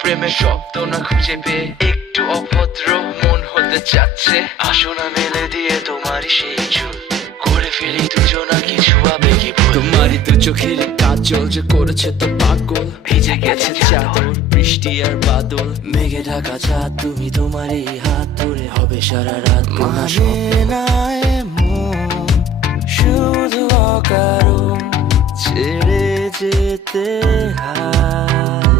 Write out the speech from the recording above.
প্রেমের শব্দ না খুঁজে পেয়ে একটু অভদ্র মন হতে চাচ্ছে। আসো না মেলে দিয়ে তোমারই সেই চুল, করে ফেলি দুজনা কিছু আবেগী ভুল। তোমারই দু চোখের কাজল যে করেছে তো পাগল, ভিজে গেছে চাদর বৃষ্টি আর বাদল, মেঘে ঢাকা চাঁদ তুমি তোমারই হাত ধরে হবে সারা রাত। মানে না এমন শুধু অকারণ ছেড়ে যেতে হয়।